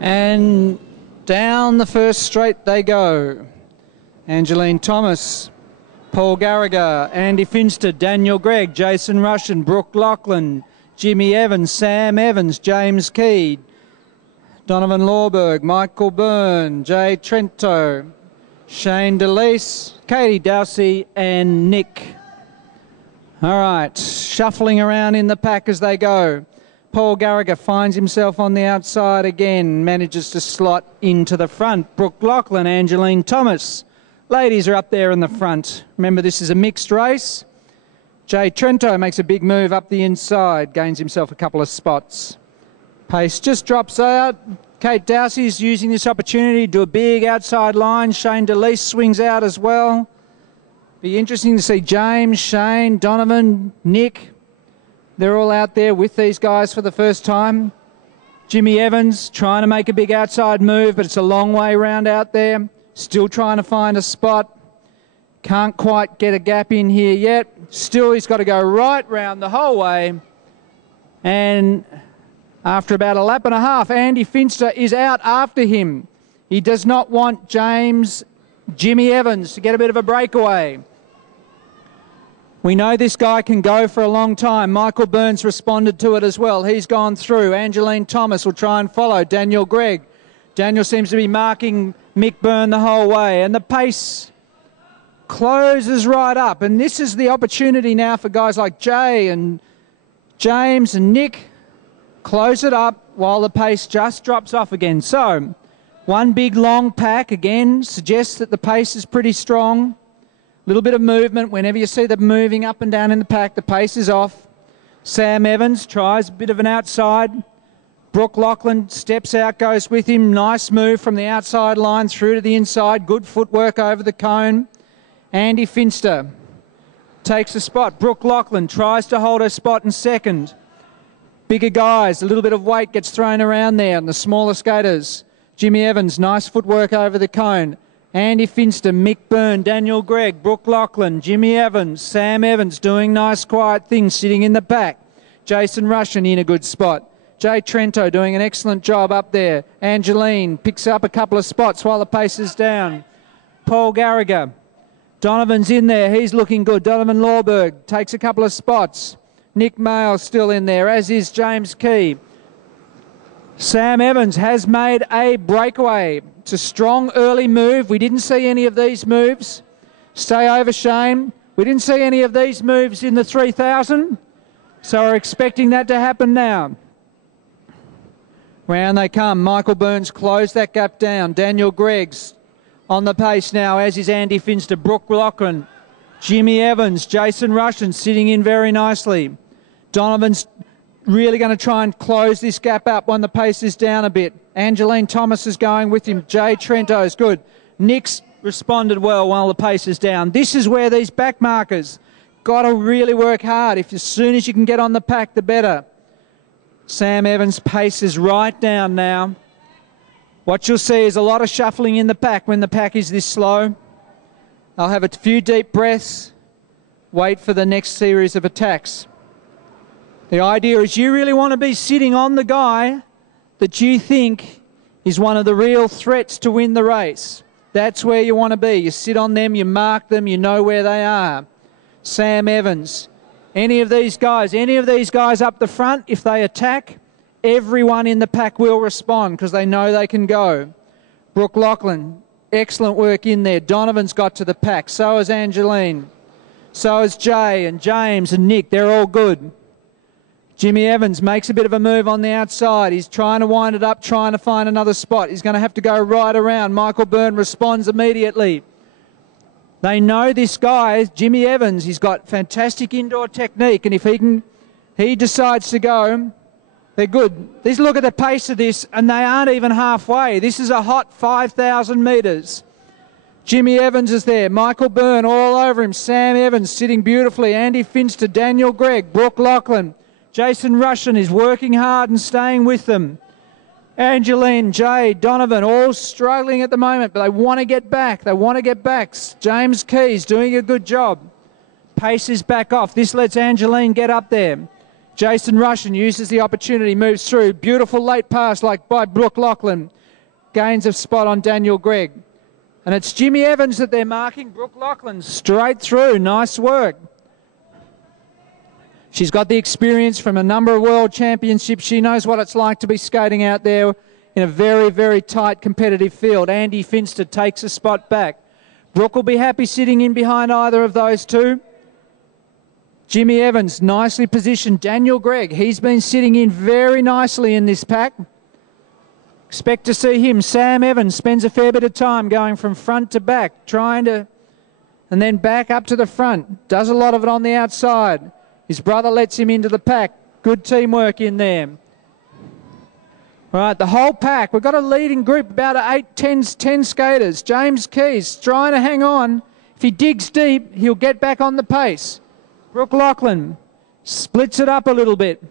And down the first straight they go. Angeline Thomas, Paul Gallagher, Andy Finster, Daniel Gregg, Jason Russian, Brooke Lachlan, Jimmy Evans, Sam Evans, James Key, Donovan Lawberg, Michael Byrne, Jay Trento, Shane DeLise, Katie Dowsey and Nick. All right, shuffling around in the pack as they go. Paul Gallagher finds himself on the outside again, manages to slot into the front. Brooke Lachlan, Angeline Thomas. Ladies are up there in the front. Remember, this is a mixed race. Jay Trento makes a big move up the inside, gains himself a couple of spots. Pace just drops out. Kate Dowsey is using this opportunity to do a big outside line. Shane DeLise swings out as well. Be interesting to see James, Shane, Donovan, Nick. They're all out there with these guys for the first time. Jimmy Evans trying to make a big outside move, but it's a long way round out there. Still trying to find a spot. Can't quite get a gap in here yet. Still, he's got to go right round the whole way. And after about a lap and a half, Andy Finster is out after him. He does not want Jimmy Evans to get a bit of a breakaway. We know this guy can go for a long time. Michael Burns responded to it as well. He's gone through. Angeline Thomas will try and follow. Daniel Gregg. Daniel seems to be marking Mick Byrne the whole way. And the pace closes right up. And this is the opportunity now for guys like Jay and James and Nick. Close it up while the pace just drops off again. So one big long pack again suggests that the pace is pretty strong. A little bit of movement. Whenever you see them moving up and down in the pack, the pace is off. Sam Evans tries a bit of an outside. Brooke Lachlan steps out, goes with him. Nice move from the outside line through to the inside. Good footwork over the cone. Andy Finster takes a spot. Brooke Lachlan tries to hold her spot in second. Bigger guys, a little bit of weight gets thrown around there, and the smaller skaters. Jimmy Evans, nice footwork over the cone. Andy Finster, Mick Byrne, Daniel Gregg, Brooke Lachlan, Jimmy Evans, Sam Evans doing nice quiet things sitting in the back. Jason Russian in a good spot. Jay Trento doing an excellent job up there. Angeline picks up a couple of spots while the pace is down. Paul Gallagher. Donovan's in there. He's looking good. Donovan Lawberg takes a couple of spots. Nick Mail still in there, as is James Key. Sam Evans has made a breakaway. It's a strong early move. We didn't see any of these moves. Stay over, Shane. We didn't see any of these moves in the 3,000. So we're expecting that to happen now. Round they come. Michael Burns closed that gap down. Daniel Gregg's on the pace now, as is Andy Finster. Brooke Lachlan, Jimmy Evans, Jason Russian sitting in very nicely. Donovan's really going to try and close this gap up when the pace is down a bit. Angeline Thomas is going with him. Jay Trento's good. Nick's responded well while the pace is down. This is where these back markers got to really work hard. As soon as you can get on the pack, the better. Sam Evans' pace is right down now. What you'll see is a lot of shuffling in the pack when the pack is this slow. I'll have a few deep breaths, wait for the next series of attacks. The idea is you really want to be sitting on the guy that you think is one of the real threats to win the race. That's where you want to be. You sit on them, you mark them, you know where they are. Sam Evans, any of these guys up the front, if they attack, everyone in the pack will respond because they know they can go. Brooke Lachlan, excellent work in there. Donovan's got to the pack. So has Angeline. So has Jay and James and Nick. They're all good. Jimmy Evans makes a bit of a move on the outside. He's trying to wind it up, trying to find another spot. He's going to have to go right around. Michael Byrne responds immediately. They know this guy, Jimmy Evans, he's got fantastic indoor technique, and if he decides to go, they're good. Look at the pace of this, and they aren't even halfway. This is a hot 5,000 metres. Jimmy Evans is there. Michael Byrne all over him. Sam Evans sitting beautifully. Andy Finster, Daniel Gregg, Brooke Lachlan. Jason Russian is working hard and staying with them. Angeline, Jay, Donovan, all struggling at the moment, but they want to get back. They want to get back. James Key's doing a good job. Pace is back off. This lets Angeline get up there. Jason Russian uses the opportunity, moves through. Beautiful late pass like by Brooke Lachlan. Gains a spot on Daniel Gregg. And it's Jimmy Evans that they're marking. Brooke Lachlan straight through. Nice work. She's got the experience from a number of world championships. She knows what it's like to be skating out there in a very, very tight competitive field. Andy Finster takes a spot back. Brooke will be happy sitting in behind either of those two. Jimmy Evans nicely positioned. Daniel Gregg, he's been sitting in very nicely in this pack. Expect to see him. Sam Evans spends a fair bit of time going from front to back, trying to, and then back up to the front. Does a lot of it on the outside. His brother lets him into the pack. Good teamwork in there. All right, the whole pack. We've got a leading group, about 10 skaters. James Keys trying to hang on. If he digs deep, he'll get back on the pace. Brooke Lachlan splits it up a little bit.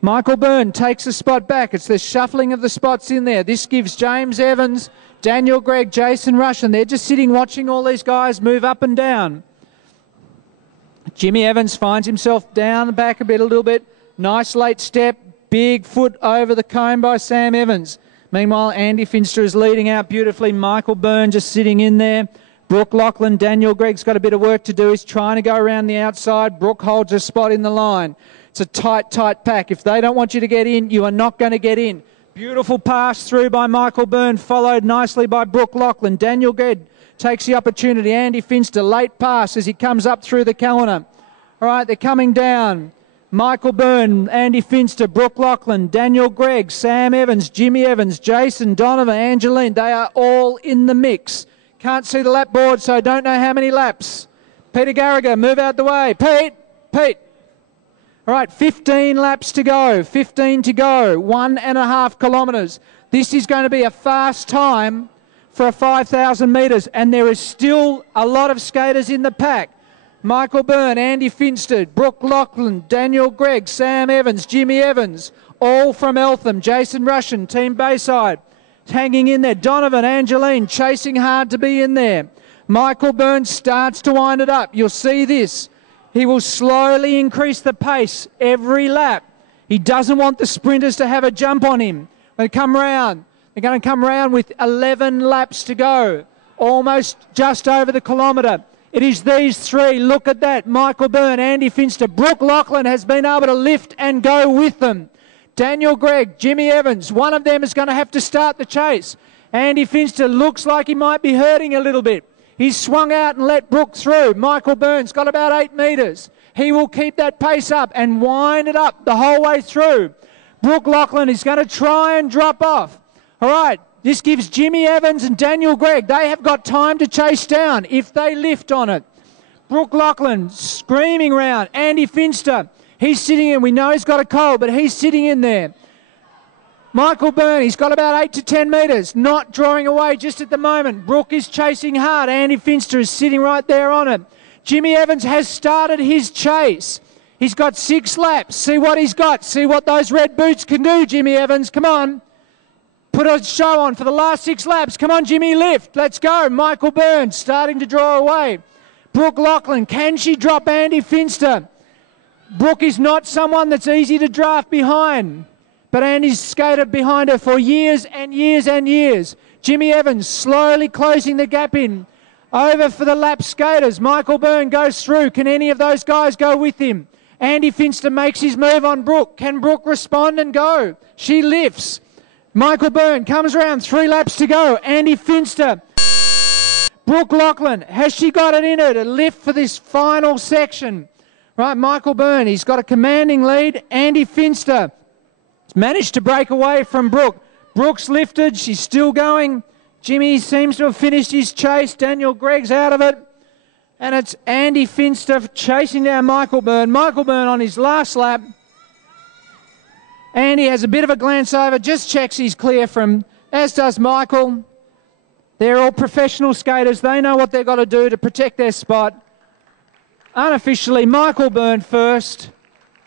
Michael Byrne takes a spot back. It's the shuffling of the spots in there. This gives James Evans, Daniel Gregg, Jason Russian. They're just sitting watching all these guys move up and down. Jimmy Evans finds himself down the back a little bit. Nice late step. Big foot over the cone by Sam Evans. Meanwhile, Andy Finster is leading out beautifully. Michael Byrne just sitting in there. Brooke Lachlan, Daniel Gregg's got a bit of work to do. He's trying to go around the outside. Brooke holds a spot in the line. It's a tight, tight pack. If they don't want you to get in, you are not going to get in. Beautiful pass through by Michael Byrne, followed nicely by Brooke Lachlan. Daniel Gregg takes the opportunity. Andy Finster, late pass as he comes up through the corner. All right, they're coming down. Michael Byrne, Andy Finster, Brooke Lachlan, Daniel Gregg, Sam Evans, Jimmy Evans, Jason, Donovan, Angeline. They are all in the mix. Can't see the lap board, so I don't know how many laps. Peter Garriger, move out the way. Pete. All right, 15 laps to go. 15 to go. 1.5 kilometres. This is going to be a fast time for a 5,000 metres, and there is still a lot of skaters in the pack. Michael Byrne, Andy Finster, Brooke Lachlan, Daniel Gregg, Sam Evans, Jimmy Evans, all from Eltham. Jason Russian, Team Bayside, hanging in there. Donovan, Angeline, chasing hard to be in there. Michael Byrne starts to wind it up. You'll see this. He will slowly increase the pace every lap. He doesn't want the sprinters to have a jump on him. They come round. They're going to come round with 11 laps to go, almost just over the kilometre. It is these three. Look at that. Michael Byrne, Andy Finster. Brooke Lachlan has been able to lift and go with them. Daniel Gregg, Jimmy Evans. One of them is going to have to start the chase. Andy Finster looks like he might be hurting a little bit. He's swung out and let Brooke through. Michael Byrne's got about 8 metres. He will keep that pace up and wind it up the whole way through. Brooke Lachlan is going to try and drop off. All right. This gives Jimmy Evans and Daniel Gregg, they have got time to chase down if they lift on it. Brooke Lachlan screaming round. Andy Finster, he's sitting in. We know he's got a cold, but he's sitting in there. Michael Byrne, he's got about 8 to 10 metres, not drawing away just at the moment. Brooke is chasing hard. Andy Finster is sitting right there on it. Jimmy Evans has started his chase. He's got 6 laps. See what he's got. See what those red boots can do, Jimmy Evans. Come on. Put a show on for the last 6 laps. Come on, Jimmy, lift. Let's go. Michael Byrne starting to draw away. Brooke Lachlan, can she drop Andy Finster? Brooke is not someone that's easy to draft behind, but Andy's skated behind her for years and years and years. Jimmy Evans slowly closing the gap in. Over for the lap skaters. Michael Byrne goes through. Can any of those guys go with him? Andy Finster makes his move on Brooke. Can Brooke respond and go? She lifts. Michael Byrne comes around, 3 laps to go. Andy Finster. Brooke Lachlan, has she got it in her to lift for this final section? Right, Michael Byrne, he's got a commanding lead. Andy Finster has managed to break away from Brooke. Brooke's lifted, she's still going. Jimmy seems to have finished his chase. Daniel Gregg's out of it. And it's Andy Finster chasing down Michael Byrne. Michael Byrne on his last lap. Andy has a bit of a glance over, just checks he's clear from, as does Michael. They're all professional skaters. They know what they've got to do to protect their spot. Unofficially, Michael Byrne first,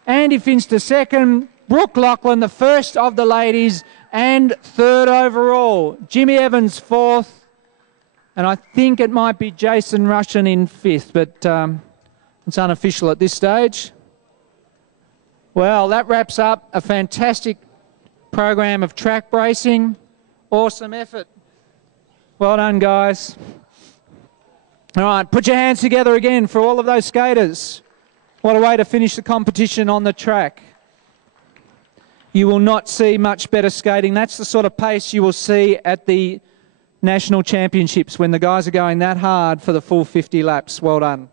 Andy Finster second, Brooke Lachlan the first of the ladies and third overall. Jimmy Evans fourth, and I think it might be Jason Russian in fifth, but it's unofficial at this stage. Well, that wraps up a fantastic program of track racing. Awesome effort. Well done, guys. All right, put your hands together again for all of those skaters. What a way to finish the competition on the track. You will not see much better skating. That's the sort of pace you will see at the National Championships when the guys are going that hard for the full 50 laps. Well done.